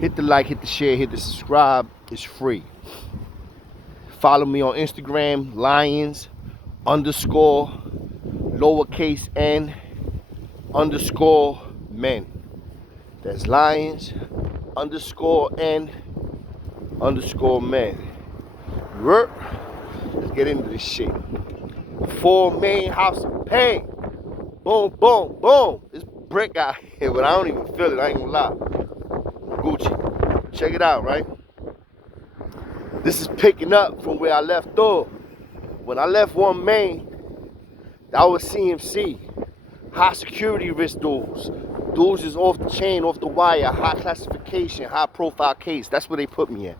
Hit the like, hit the share, hit the subscribe. It's free. Follow me on Instagram, lions underscore lowercase n underscore men. That's lions underscore n underscore men. Let's get into this shit. 4 main house of pain. Boom, boom, boom. It's brick out here, but I don't even feel it. I ain't gonna lie. Gucci. Check it out, right? This is picking up from where I left off. When I left 1 main, that was CMC. High security risk dudes. Dudes is off the chain, off the wire, high classification, high profile case. That's where they put me at.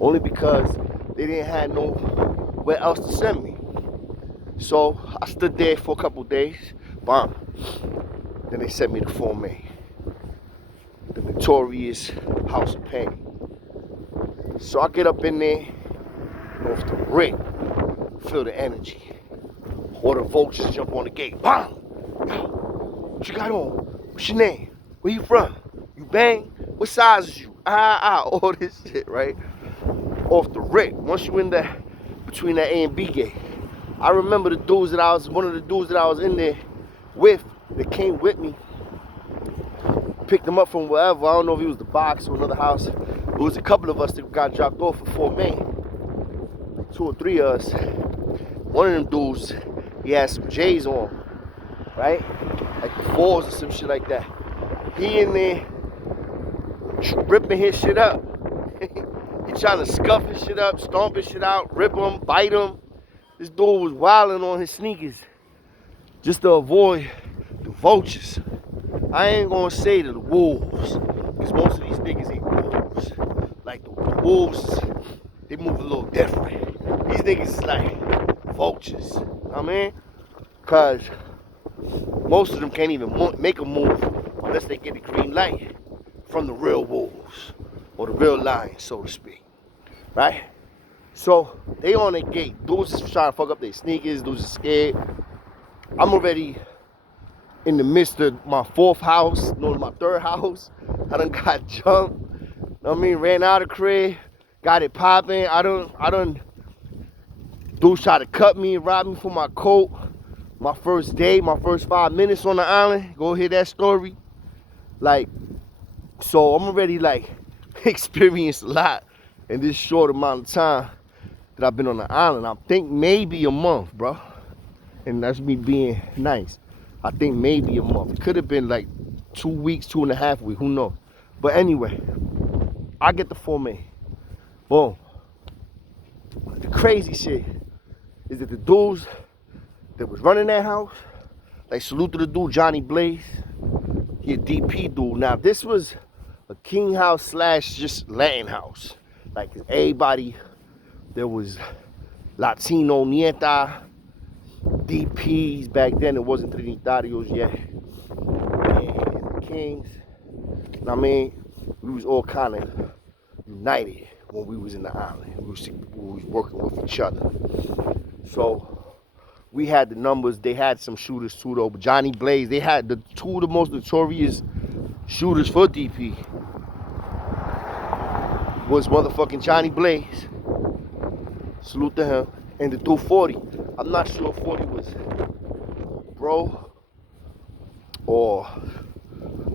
Only because they didn't have nowhere else to send me. So I stood there for a couple days. Bomb. Then they sent me to 4 main. The notorious House of Pain. So I get up in there, off the rip, feel the energy. All the vultures jump on the gate. Bam! Yo, what you got on? What's your name? Where you from? You bang? What size is you? All this shit, right? Off the rip. Once you in there, between that A and B gate. I remember one of the dudes that I was in there with, that came with me, picked him up from wherever. I don't know if he was the box or another house. It was a couple of us that got dropped off at 4 main. 2 or 3 of us. One of them dudes, he had some J's on, right? Like the 4s or some shit like that. He in there ripping his shit up. He trying to scuff his shit up, stomp his shit out, rip him, bite him. This dude was wilding on his sneakers just to avoid the vultures. I ain't gonna say the wolves, because most of these niggas ain't wolves. Like the wolves, they move a little different. These niggas is like vultures, you know what I mean? Because most of them can't even make a move unless they get the green light from the real wolves, or the real lions, so to speak, right? So they on their gate. Dudes is trying to fuck up their sneakers. Dudes is scared. I'm already in the midst of my 4th house, no, my 3rd house. I done got jumped. You know what I mean? Ran out of the crib, got it popping. I done. Dudes tried to cut me and rob me for my coat. My first day, my first 5 minutes on the island. Go hear that story. Like, so I'm already like experienced a lot in this short amount of time that I've been on the island. I think maybe a month, bro. And that's me being nice. I think maybe a month. It could have been like 2 weeks, 2.5 weeks, who knows? But anyway, I get the 4 main. Boom. The crazy shit is that the dudes that was running that house, like salute to the dude, Johnny Blaze. He a DP dude. Now this was a king house slash just Latin house. Like everybody, there was Latino, Nieta, DPs back then. It wasn't Trinitarios yet. And Kings. I mean, we was all kind of united when we was in the island. We was working with each other. So we had the numbers. They had some shooters too, though. But Johnny Blaze, they had the 2 of the most notorious shooters for DP. Was motherfucking Johnny Blaze. Salute to him. And the dude 40. I'm not sure if 40 was bro or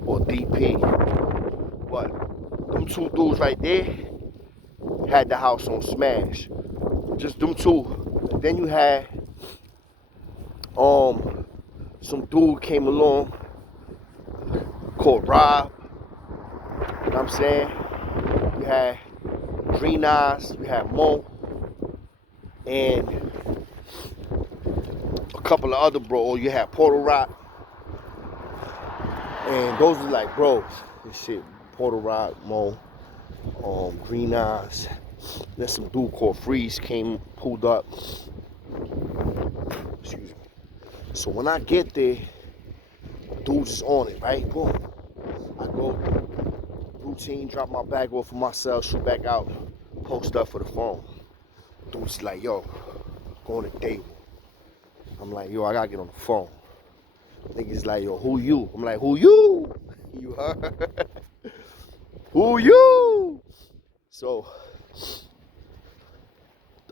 DP. But them 2 dudes right there had the house on smash. Just them 2. Then you had some dude came along called Rob. You know what I'm saying? We had Green Eyes, we had Mo, and a couple of other bros. You had Portal Rock. And those are like bros. This shit, Portal Rock, Mo, Green Eyes. Then some dude called Freeze pulled up. Excuse me. So when I get there, dudes is on it, right? Boom. I go, routine, drop my bag off for myself, shoot back out, post up for the phone. Dude's like, yo, go on a date. I'm like, yo, I gotta get on the phone. Niggas like, yo, who you? I'm like, who you? You heard? Who you? So,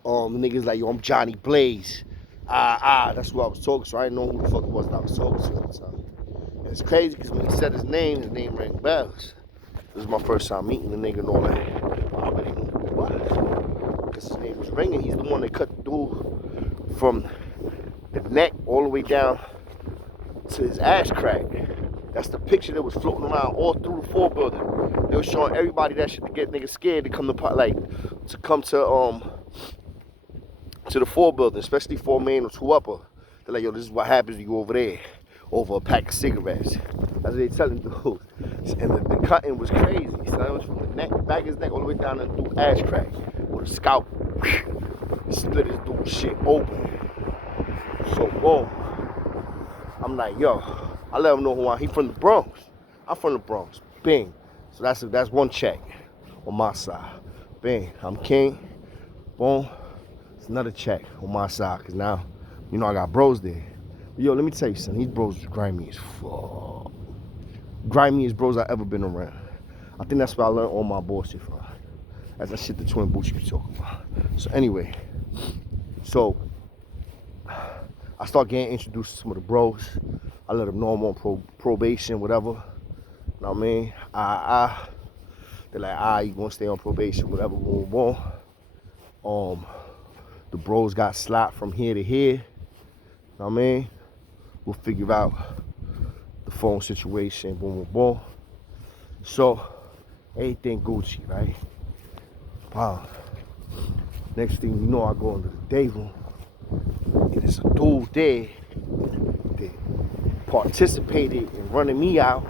the nigga's like, yo, I'm Johnny Blaze. That's who I was talking to. So I didn't know who the fuck it was that I was talking to at the time. And it's crazy because when he said his name rang bells. This is my first time meeting the nigga and all that. I really didn't know who he was. Because his name was ringing. He's the one that cut the dude from the neck all the way down to his ass crack. That's the picture that was floating around all through the 4 building. They were showing everybody that shit to get niggas scared to come to the 4 building, especially 4 main or 2 upper. They're like, yo, this is what happens when you go over there over a pack of cigarettes. That's what they telling dudes. And the cutting was crazy. So it was from the neck, back of his neck, all the way down and through ass crack with a scalp. Split his dude's shit open. So boom. I'm like, yo, I let him know who I am. He from the Bronx. I'm from the Bronx. Bing. So that's one check on my side. Bing. I'm king. Boom. It's another check on my side. Cause now, you know, I got bros there. But yo, let me tell you something. These bros was grimy as fuck. Grimiest bros I ever been around. I think that's where I learned all my bullshit from. That's that shit the twin Bucci be talking about. So anyway, I start getting introduced to some of the bros. I let them know I'm on probation, whatever. You know what I mean? They're like, you gonna stay on probation, whatever, boom, boom. The bros got slapped from here to here. You know what I mean? We'll figure out the phone situation, boom, boom, boom. So, everything Gucci, right? Wow. Next thing you know, I go into the day room, and there's a dude there that participated in running me out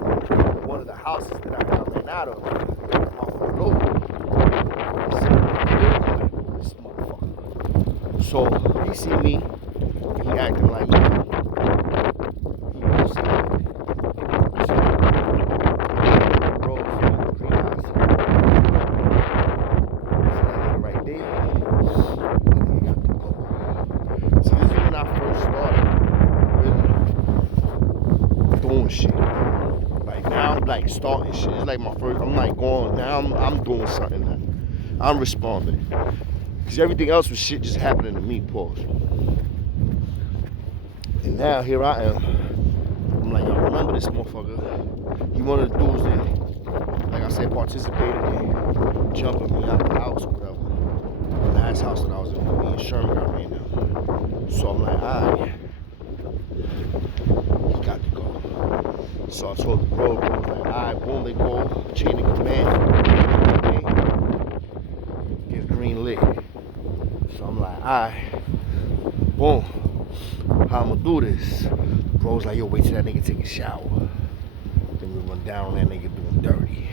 of one of the houses that I ran out of off the road. This motherfucker. So, he see me, and he acting like, starting shit. It's like my first, I'm like going, now I'm doing something now. I'm responding. Because everything else was shit just happening to me, pause. And now here I am. I'm like, yo, remember this motherfucker. He one of the dudes that, like I said, participated in jumping me out the house or whatever. The last house that I was in, me and Sherman got ran down. So I'm like, alright. He got to go. So I told the bro, like, alright, boom, they go, chain of command, okay? Get green lit. So I'm like, alright, boom, how I'm gonna do this? Bro's like, yo, wait till that nigga take a shower. Then we run down on that nigga doing dirty.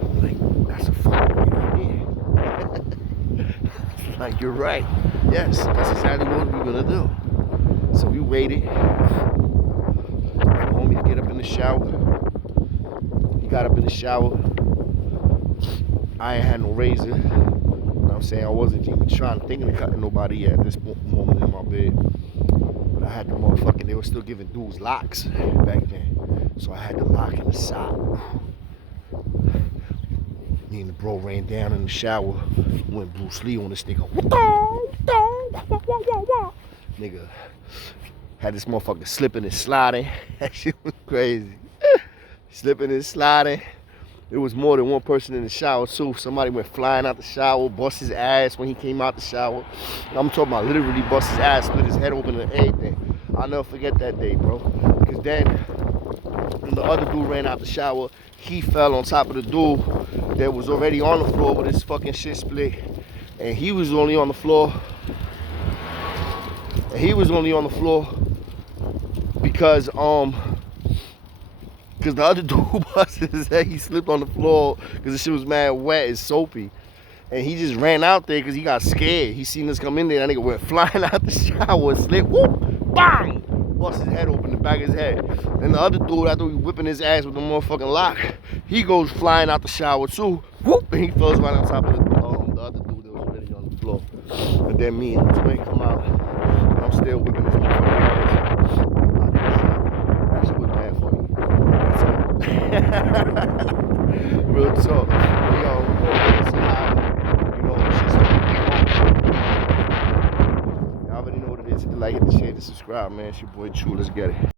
I'm like, that's a fucking great idea. Like, you're right. Yes, that's exactly what we're gonna do. So we waited. Homie to get up in the shower. He got up in the shower. I ain't had no razor. You know what I'm saying? I wasn't even thinking of cutting nobody yet at this moment in my bed. But I had the motherfucking, they were still giving dudes locks back then. So I had the lock in the sock. Me and the bro ran down in the shower. Went Bruce Lee on this nigga. Nigga had this motherfucker slipping and sliding. That shit was crazy. Slipping and sliding. There was more than one person in the shower too. Somebody went flying out the shower, bust his ass when he came out the shower. I'm talking about literally bust his ass, split his head open and everything. I'll never forget that day, bro. Because then, when the other dude ran out the shower, he fell on top of the dude that was already on the floor with his fucking shit split. And he was only on the floor. Because the other dude busted his head. He slipped on the floor because the shit was mad wet and soapy. And he just ran out there because he got scared. He seen us come in there. That nigga went flying out the shower and slipped. Whoop! Bang! Bust his head open, the back of his head. And the other dude, after we whipping his ass with the motherfucking lock, he goes flying out the shower too. Whoop! And he falls right on top of the other dude that was already on the floor. And then me and the twin come out. And I'm still whipping his motherfucking ass. That shit was bad funny. Real talk. Yo, we're gonna see how, shit started. Y'all already know what it is. Hit the like, hit the share, hit the subscribe, man. It's your boy True. Let's get it.